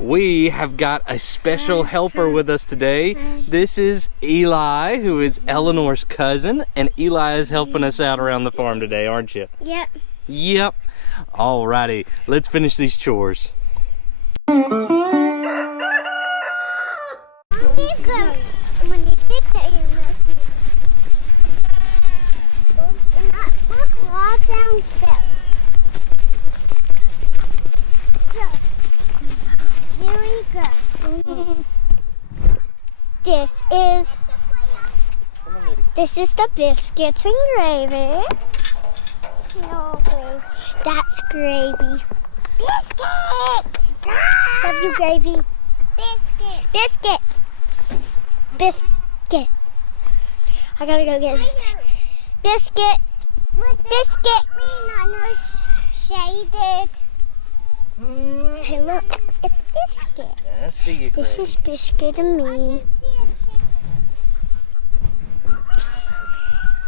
we have got a special helper with us today. This is Eli, who is Eleanor's cousin, and Eli is helping us out around the farm today, aren't you? Yep. Yep. Alrighty, let's finish these chores. This is the biscuits and gravy. No, gravy. That's gravy. Biscuits! Love you, gravy. Biscuit. Biscuit. Biscuit. I gotta go get this. Biscuit. Biscuit. Shaded. Hey, look. It's biscuit. I see you, This is biscuit and me.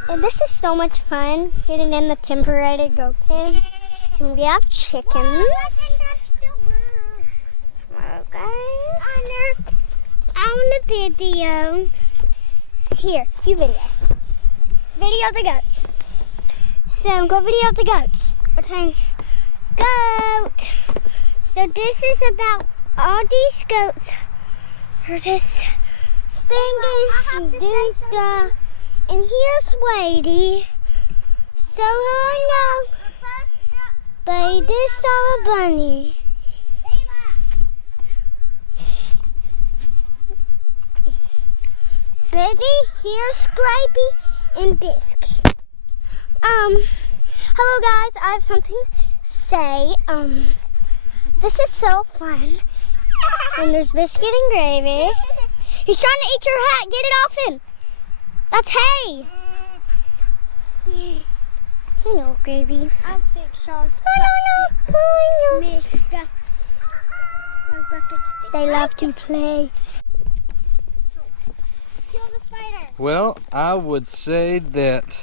And this is so much fun, getting in the temporary go pen. And we have chickens. Hello, guys. I want a video. Here, you video. Video the goats. So go video the goats. Okay. Goat. So this is about all these goats are just singing and doing stuff. And here's Wadey. So I know. But this saw a bunny. Betty, here's Scrapey and Biscuit. Hello guys, I have something to say. This is so fun. And there's biscuit and gravy. He's trying to eat your hat. Get it off him. That's hay. I know, gravy. I'll fix ours. I know. Mister. They love to play. Kill the spider. Well, I would say that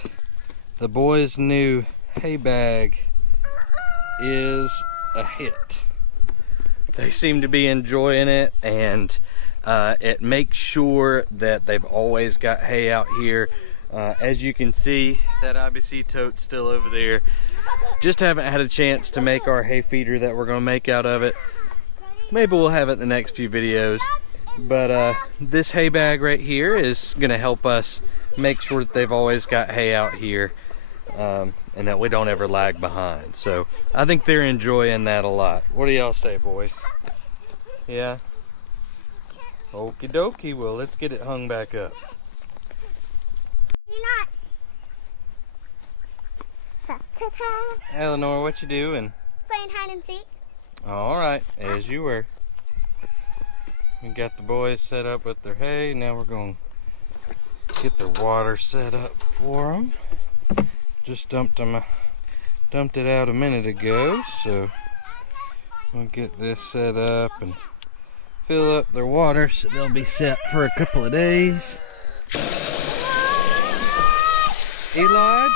the boys' new hay bag is a hit. They seem to be enjoying it, and it makes sure that they've always got hay out here. As you can see, that IBC tote's still over there. Just haven't had a chance to make our hay feeder that we're going to make out of it. Maybe we'll have it in the next few videos. But this hay bag right here is going to help us make sure that they've always got hay out here, and that we don't ever lag behind. So I think they're enjoying that a lot. What do y'all say, boys? Yeah? Okie dokie, well, let's get it hung back up. You're not. Ta-ta-ta. Eleanor, what you doing? Playing hide and seek. Alright, as you were. We got the boys set up with their hay. Now we're going to get their water set up for them. Just dumped it out a minute ago, so we'll get this set up and fill up their water so they'll be set for a couple of days. Eli?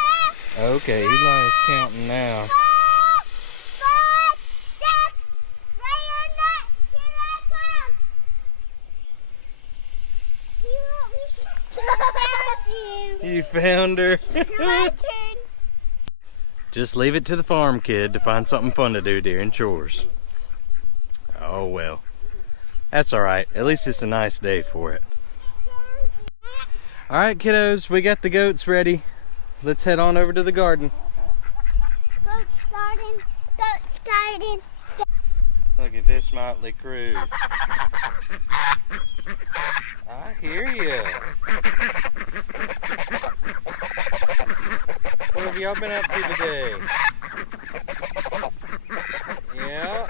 Okay, Eli is counting now. You found her. Just leave it to the farm kid to find something fun to do during chores. Oh well. That's alright. At least it's a nice day for it. Alright kiddos, we got the goats ready. Let's head on over to the garden. Goats garden, goats garden. Look at this motley crew. I hear you. What have y'all been up to today? Yeah.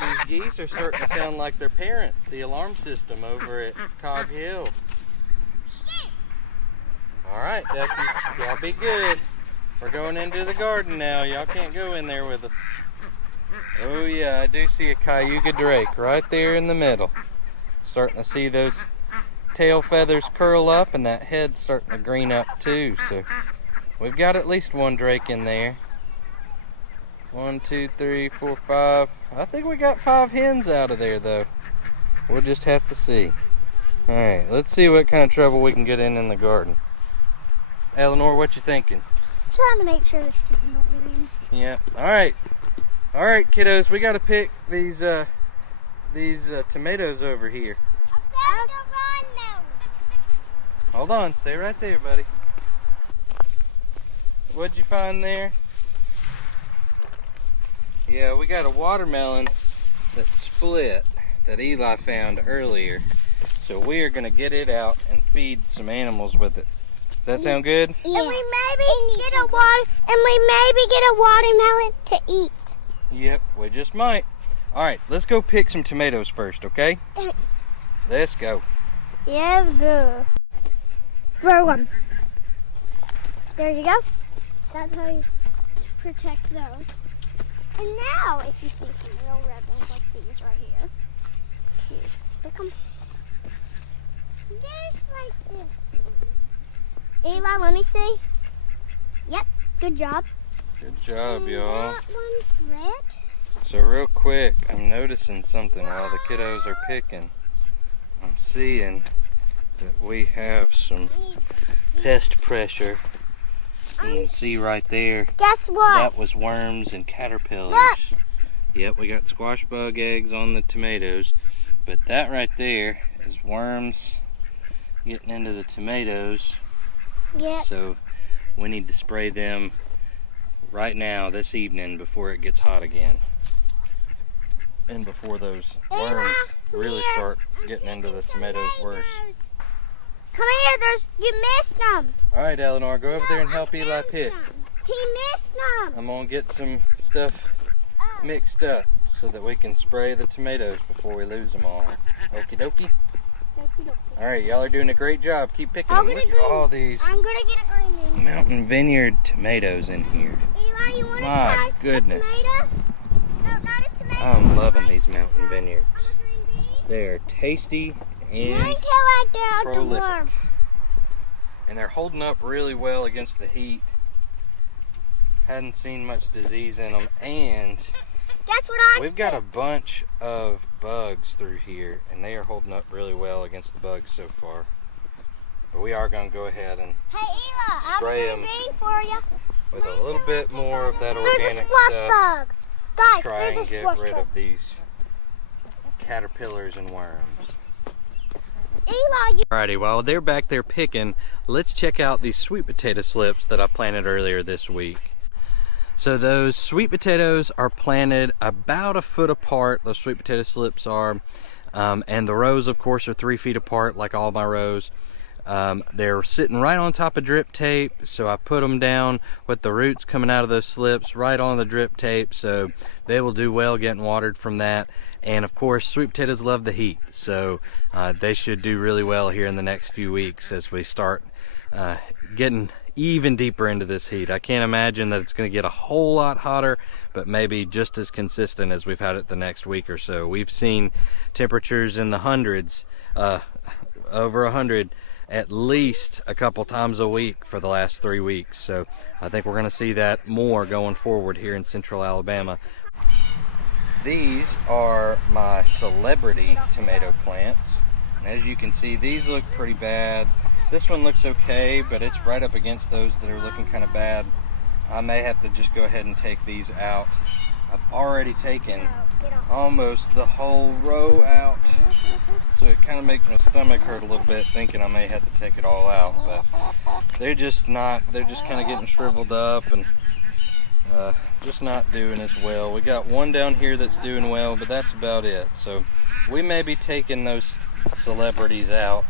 These geese are starting to sound like their parents, the alarm system over at Cog Hill. Alright, duckies, y'all be good. We're going into the garden now. Y'all can't go in there with us. Oh yeah, I do see a Cayuga drake right there in the middle. Starting to see those tail feathers curl up and that head starting to green up too. So we've got at least one drake in there. 1, 2, 3, 4, 5. I think think we got 5 hens out of there though. We'll just have to see. Alright, let's see what kind of trouble we can get in the garden. Eleanor, what you thinking? Trying to make sure the chicken don't get in. Yeah. Alright. Alright, kiddos, we gotta pick these tomatoes over here. Hold on, stay right there, buddy. What'd you find there? Yeah, we got a watermelon that split that Eli found earlier. So we are gonna get it out and feed some animals with it. Does that sound good? Yeah. And we maybe get a watermelon to eat. Yep, we just might. Alright, let's go pick some tomatoes first, okay? Let's go. Yes, go. Throw one. There you go. That's how you protect those. And now, if you see some real red ones like these right here, pick them. Just like this. Eli, let me see. Yep, good job. Good job, y'all. That one's red. So real quick, I'm noticing something while the kiddos are picking. I'm seeing that we have some pest pressure. You can see right there. Guess what? That was worms and caterpillars. Look. Yep, we got squash bug eggs on the tomatoes. But that right there is worms getting into the tomatoes. Yep. So we need to spray them right now, this evening, before it gets hot again. And before those worms really start getting into the tomatoes worse. Come here, you missed them. Alright, Eleanor, go over there and help Eli pick. He missed them. I'm gonna get some stuff mixed up so that we can spray the tomatoes before we lose them all. Okie dokie. Alright, y'all are doing a great job. Keep picking them. Look at all these I'm gonna get a green one. Mountain Vineyard tomatoes in here. Eli, you wanna My try goodness. a tomato? No, not a tomato. I'm loving these Mountain Vineyards. They are tasty and prolific. And they're holding up really well against the heat. Hadn't seen much disease in them. And That's what we've got a bunch of bugs through here, and they are holding up really well against the bugs so far. But we are going to go ahead and spray them for you. with a little bit more of that There's a organic squash stuff. bug. Guys, Try there's and a get squash rid bug. of these caterpillars and worms. Eli, Alrighty, while they're back there picking, let's check out these sweet potato slips that I planted earlier this week. So those sweet potatoes are planted about a foot apart. Those sweet potato slips are, and the rows, of course, are 3 feet apart, like all my rows. They're sitting right on top of drip tape, so I put them down with the roots coming out of those slips right on the drip tape, so they will do well getting watered from that. And of course, sweet potatoes love the heat, so they should do really well here in the next few weeks as we start getting even deeper into this heat. I can't imagine that it's going to get a whole lot hotter, but maybe just as consistent as we've had it the next week or so. We've seen temperatures in the hundreds, over 100 at least a couple times a week for the last 3 weeks. So I think we're going to see that more going forward here in central Alabama. These are my celebrity tomato plants. And as you can see, these look pretty bad. This one looks okay, but it's right up against those that are looking kind of bad. I may have to just go ahead and take these out. I've already taken almost the whole row out, so it kind of makes my stomach hurt a little bit thinking I may have to take it all out, but they're just kind of getting shriveled up and just not doing as well. We got one down here that's doing well, but that's about it. So we may be taking those celebrities out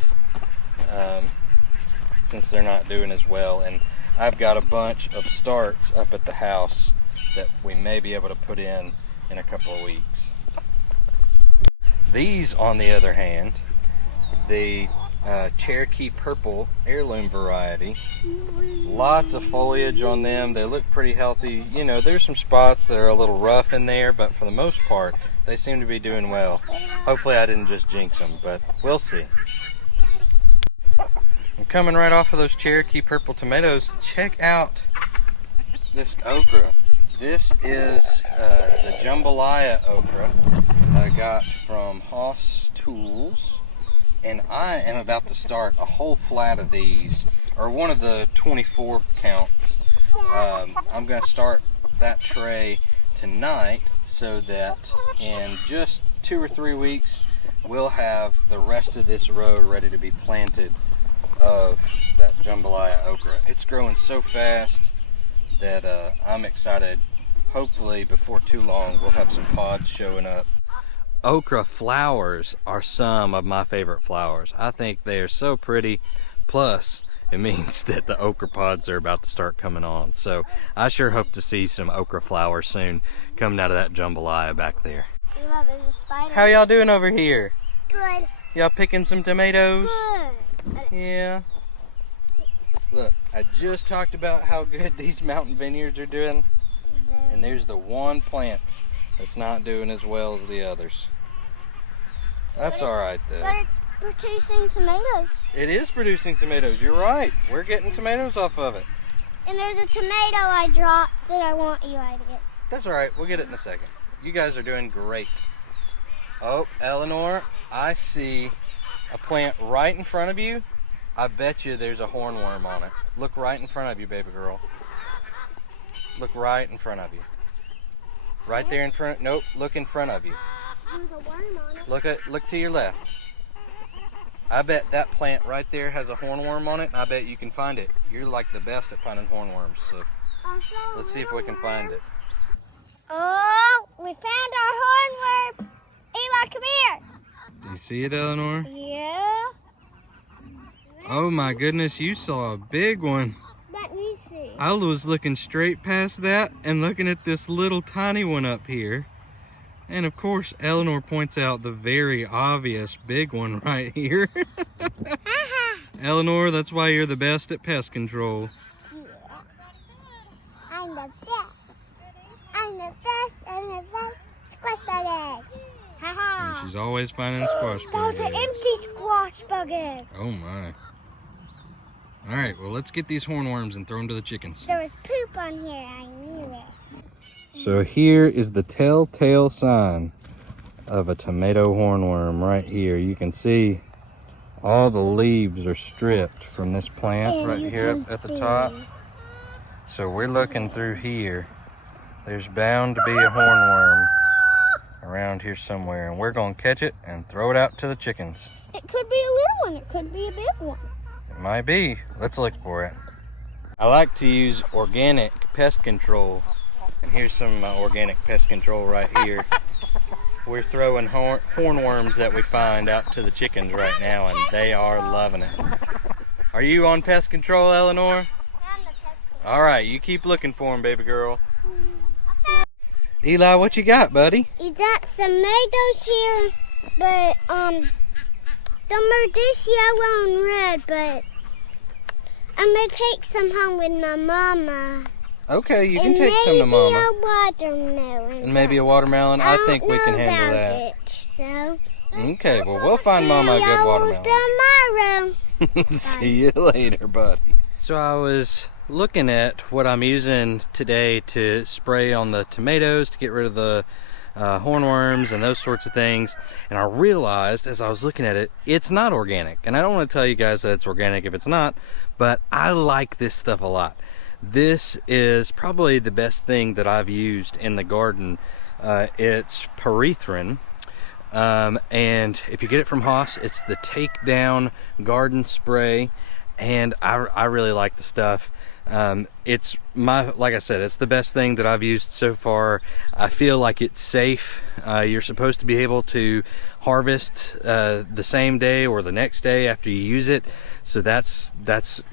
since they're not doing as well, and I've got a bunch of starts up at the house that we may be able to put in a couple of weeks. These, on the other hand, the Cherokee Purple heirloom variety, lots of foliage on them. They look pretty healthy. You know, there's some spots that are a little rough in there, but for the most part, they seem to be doing well. Hopefully I didn't just jinx them, but we'll see. I'm coming right off of those Cherokee Purple tomatoes. Check out this okra. This is the jambalaya okra I got from Haas Tools, and I am about to start a whole flat of these, or one of the 24 counts. I'm going to start that tray tonight so that in just 2 or 3 weeks we'll have the rest of this row ready to be planted of that jambalaya okra. It's growing so fast that I'm excited. Hopefully before too long we'll have some pods showing up. Okra flowers are some of my favorite flowers. I think they are so pretty, plus it means that the okra pods are about to start coming on. So I sure hope to see some okra flowers soon coming out of that jambalaya back there. Ela, there's a spider. How y'all doing over here? Good. Y'all picking some tomatoes? Good. Yeah. Look, I just talked about how good these mountain vineyards are doing. And there's the one plant that's not doing as well as the others. That's alright though. But it's producing tomatoes. It is producing tomatoes, you're right. We're getting tomatoes off of it. And there's a tomato I dropped that I want Eli to get. That's alright, we'll get it in a second. You guys are doing great. Oh, Eleanor, I see a plant right in front of you. I bet you there's a hornworm on it. Look right in front of you, baby girl. Look right in front of you. Right there in front. Nope, look in front of you. There's a worm on it. Look to your left. I bet that plant right there has a hornworm on it, and I bet you can find it. You're like the best at finding hornworms, so let's see if we can find it. Oh, we found our hornworm. Eli, come here. Do you see it, Eleanor? Yeah. Oh my goodness, you saw a big one. Let me see. I was looking straight past that and looking at this little tiny one up here. And of course, Eleanor points out the very obvious big one right here. Eleanor, that's why you're the best at pest control. Yeah. I'm the best. I'm the best. I'm the best. Squash bug egg. And she's always finding squash bug Those are eggs. empty squash bug eggs. Oh my. All right, well, let's get these hornworms and throw them to the chickens. There was poop on here. I knew it. So here is the telltale sign of a tomato hornworm right here. You can see all the leaves are stripped from this plant And right you here can at the see. top. So we're looking through here. There's bound to be a hornworm around here somewhere, and we're gonna catch it and throw it out to the chickens. It could be a little one. It could be a big one. It might be. Let's look for it. I like to use organic pest control. And here's some organic pest control right here. We're throwing hornworms that we find out to the chickens right now, and they are loving it. Are you on pest control, Eleanor? All right, you keep looking for them, baby girl. Eli, what you got, buddy? You got tomatoes here, but them are this yellow and red, but I'm gonna take some home with my mama. Okay, you can take some to mama. And maybe a watermelon. And maybe a watermelon. I think we can handle that. So Okay, well, we'll find mama a good watermelon. Tomorrow. See you later, buddy. So I was looking at what I'm using today to spray on the tomatoes to get rid of the hornworms and those sorts of things, and I realized as I was looking at it, it's not organic. And I don't want to tell you guys that it's organic if it's not, but I like this stuff a lot. This is probably the best thing that I've used in the garden. It's pyrethrin. And if you get it from Haas, it's the Takedown Garden Spray, and I really like the stuff. It's like I said, it's the best thing that I've used so far. I feel like it's safe. You're supposed to be able to harvest the same day or the next day after you use it, so that's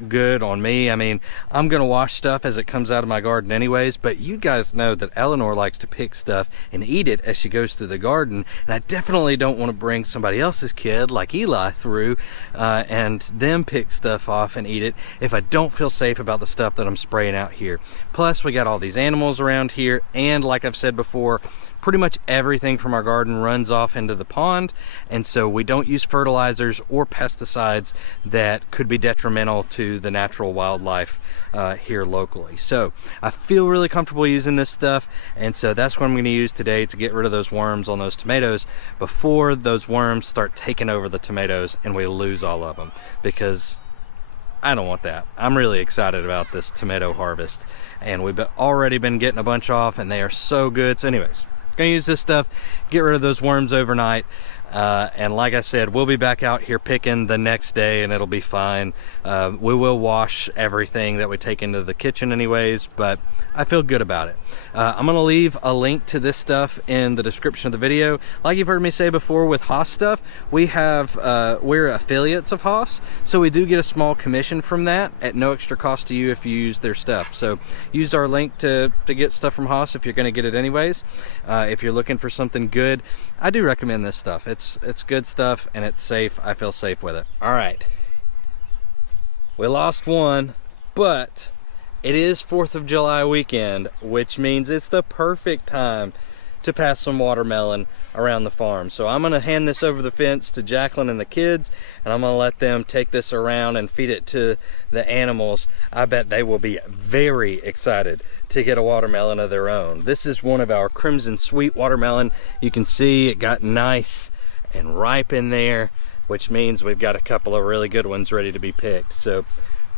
good on me. I mean, I'm gonna wash stuff as it comes out of my garden anyways, but you guys know that Eleanor likes to pick stuff and eat it as she goes through the garden, and I definitely don't want to bring somebody else's kid like Eli through and them pick stuff off and eat it if I don't feel safe about the stuff stuff that I'm spraying out here. Plus we got all these animals around here, and like I've said before, pretty much everything from our garden runs off into the pond, and so we don't use fertilizers or pesticides that could be detrimental to the natural wildlife here locally. So I feel really comfortable using this stuff, and so that's what I'm going to use today to get rid of those worms on those tomatoes before those worms start taking over the tomatoes and we lose all of them, because I don't want that. I'm really excited about this tomato harvest, and we've already been getting a bunch off, and they are so good. So anyways, gonna use this stuff, get rid of those worms overnight, and like I said, we'll be back out here picking the next day, and it'll be fine. We will wash everything that we take into the kitchen anyways, but I feel good about it. I'm gonna leave a link to this stuff in the description of the video. Like you've heard me say before with Haas stuff, we're affiliates of Haas, so we do get a small commission from that at no extra cost to you if you use their stuff. So use our link to get stuff from Haas if you're gonna get it anyways. If you're looking for something good, I do recommend this stuff. It's good stuff, and it's safe. I feel safe with it. All right, we lost one, but it is 4th of July weekend, which means it's the perfect time to pass some watermelon around the farm. So I'm gonna hand this over the fence to Jacqueline and the kids, and I'm gonna let them take this around and feed it to the animals. I bet they will be very excited to get a watermelon of their own. This is one of our Crimson Sweet watermelon. You can see it got nice and ripe in there, which means we've got a couple of really good ones ready to be picked. So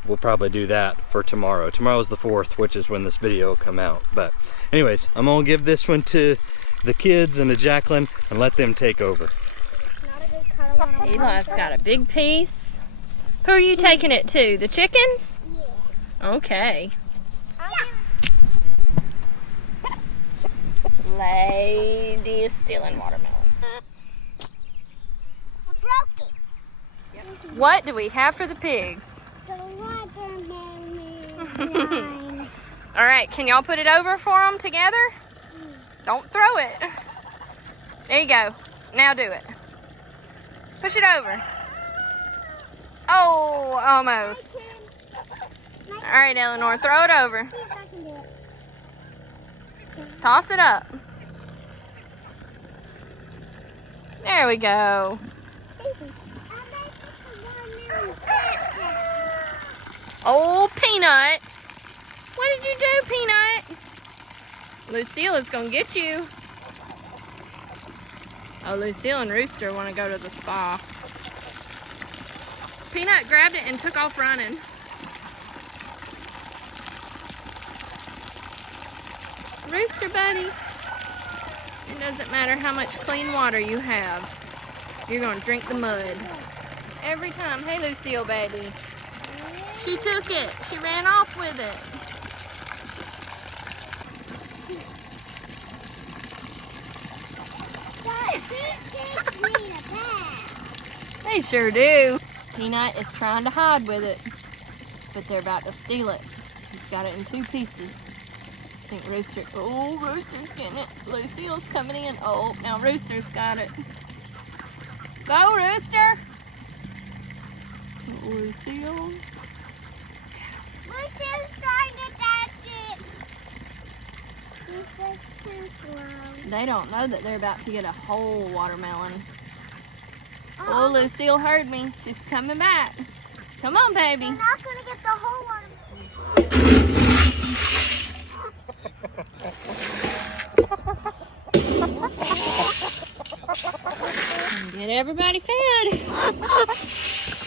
we'll probably do that for tomorrow. Tomorrow's the 4th, which is when this video will come out. But anyways, I'm gonna give this one to the kids and to Jacqueline and let them take over. Eli's got a big piece. Who are you taking it to? The chickens? Yeah. Okay. Lady is stealing watermelon. I broke it. What do we have for the pigs? The watermelon. All right, can y'all put it over for them together? Don't throw it. There you go. Now do it. Push it over. Oh, almost. All right, Eleanor, throw it over. Toss it up. There we go. Oh, Peanut. What did you do, Peanut? Lucille is gonna get you. Oh, Lucille and Rooster want to go to the spa. Peanut grabbed it and took off running. Rooster buddy. It doesn't matter how much clean water you have. You're gonna drink the mud. Every time. Hey, Lucille baby. She took it. She ran off with it. They sure do. Peanut is trying to hide with it, but they're about to steal it. He's got it in 2 pieces. I think Rooster, oh, Rooster's getting it. Lucille's coming in. Oh, now Rooster's got it. Go, Rooster. Lucille. Lucille's trying to catch it. This was too slow. They don't know that they're about to get a whole watermelon. Oh, Lucille heard me. She's coming back. Come on, baby. They're not going to get the whole one. Get everybody fed.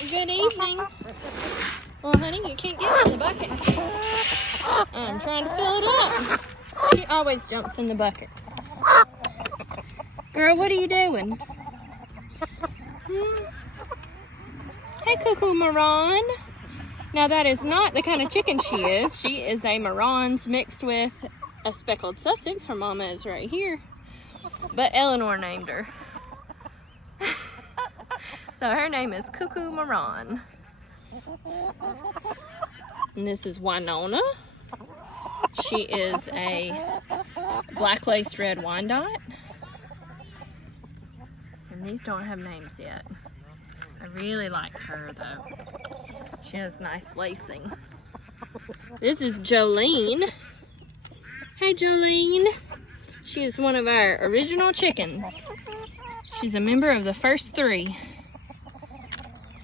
Good evening. Well, honey, you can't get in the bucket. I'm trying to fill it up. She always jumps in the bucket. Girl, what are you doing? Hey, Cuckoo Maron. Now, that is not the kind of chicken she is. She is a Marans mixed with a speckled Sussex. Her mama is right here. But Eleanor named her. So her name is Cuckoo Maron. And this is Winona. She is a black laced red Wyandotte. And these don't have names yet. I really like her though. She has nice lacing. This is Jolene. Hey, Jolene. She is one of our original chickens. She's a member of the first 3.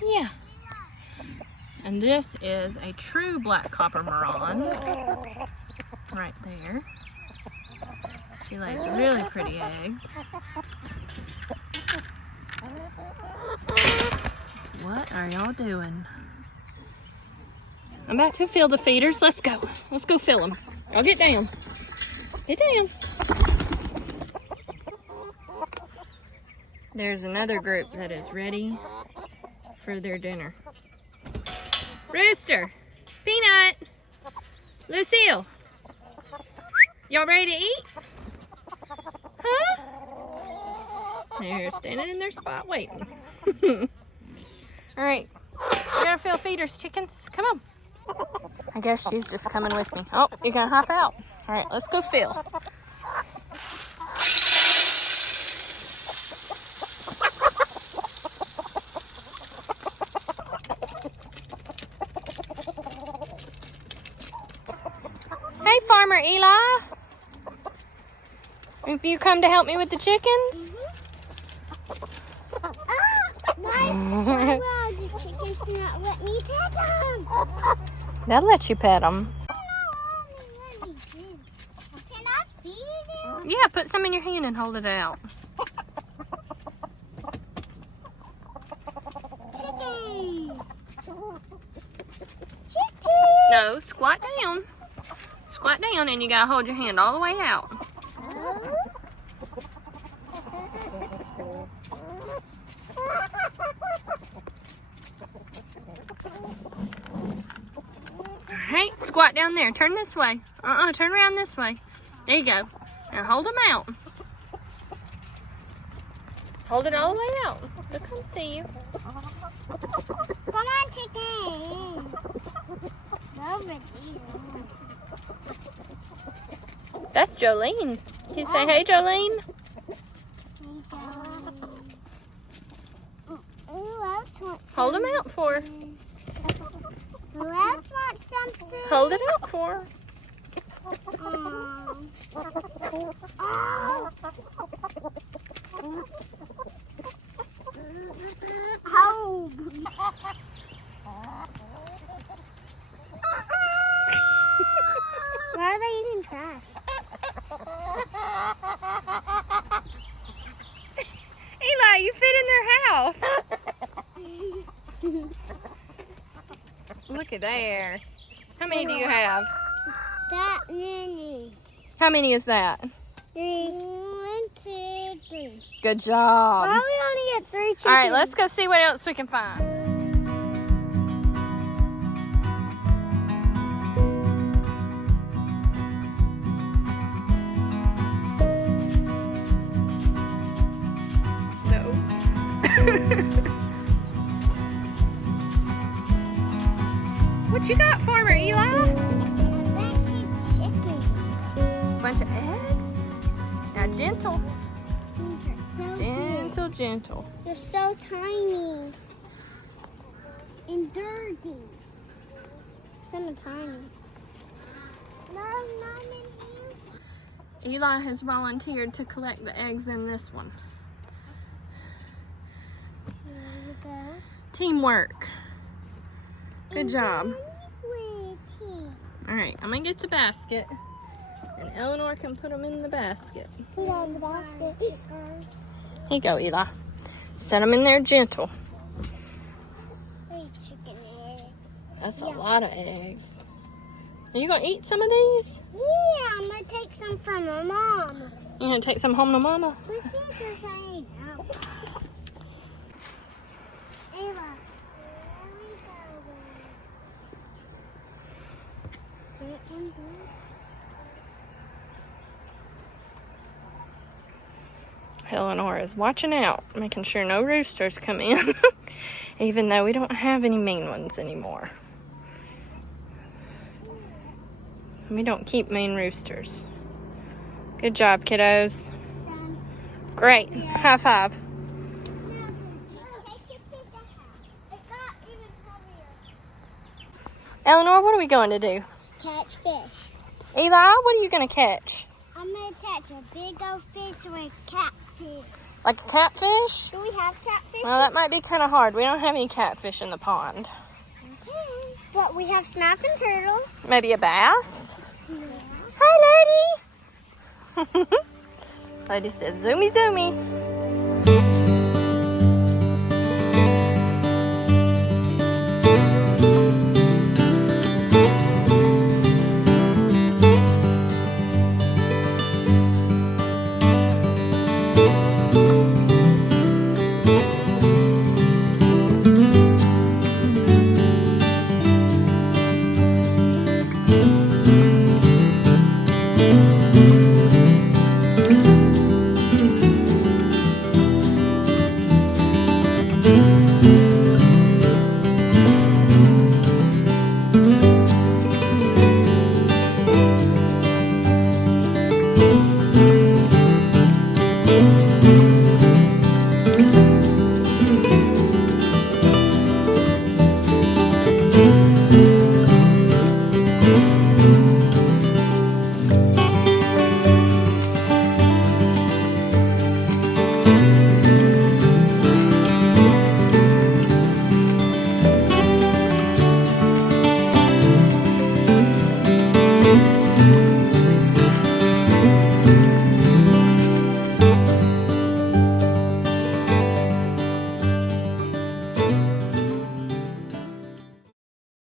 Yeah. And this is a true black copper Marans. Right there. She lays really pretty eggs. What are y'all doing? I'm about to fill the feeders. Let's go. Let's go fill them. I'll get down. Get down. There's another group that is ready for their dinner. Rooster, Peanut, Lucille, y'all ready to eat? Huh? They're standing in their spot waiting. All right, you gotta fill feeders, chickens. Come on. I guess she's just coming with me. Oh, you're gonna hop out. All right, let's go fill. Hey, Farmer Eli. Have you come to help me with the chickens? Why the chickens not let me pet them? They'll let you pet them. Can I feed them? Yeah, put some in your hand and hold it out. Chicken. No, squat down. Squat down and you gotta hold your hand all the way out. Alright, squat down there. Turn this way. Turn around this way. There you go. Now hold them out. Hold it all the way out. They'll come see you. Come on, chicken. Over here. That's Jolene. Can you say hey, Jolene? Hold them out for her. Who else wants some food? Hold it out for her. Oh. Why are they eating trash? Eli, you fit in their house. Look at there. How many do you have? That many. How many is that? 3. 1, 2, 3. Good job. Why we only get 3 chickens? All right, let's go see what else we can find. What you got, Farmer Eli? Bunch of chickens. Bunch of eggs. Now gentle, These are so gentle, gentle. They're so tiny and dirty. Some are tiny. No, not in here. Eli has volunteered to collect the eggs in this one. Here we go. Teamwork. Good job. Pretty. All right, I'm gonna get the basket, and Eleanor can put them in the basket. Put on the basket. Here you go, Eli. Set them in there gentle. Hey, chicken egg. That's a lot of eggs. Are you gonna eat some of these? Yeah, I'm gonna take some from my mom. You gonna take some home to Mama? Let's see if there's any out. Ava, Eleanor is watching out, making sure no roosters come in, even though we don't have any mean ones anymore. We don't keep mean roosters. Good job, kiddos. Great. High five. Eleanor, what are we going to do? catch fish. Eli, what are you gonna catch? I'm gonna catch a big old fish with catfish. Like a catfish? Do we have catfish? Well, that might be kind of hard. We don't have any catfish in the pond. Okay. But we have snapping turtles. Maybe a bass? Yeah. Hi, lady. Lady said, zoomy, zoomy.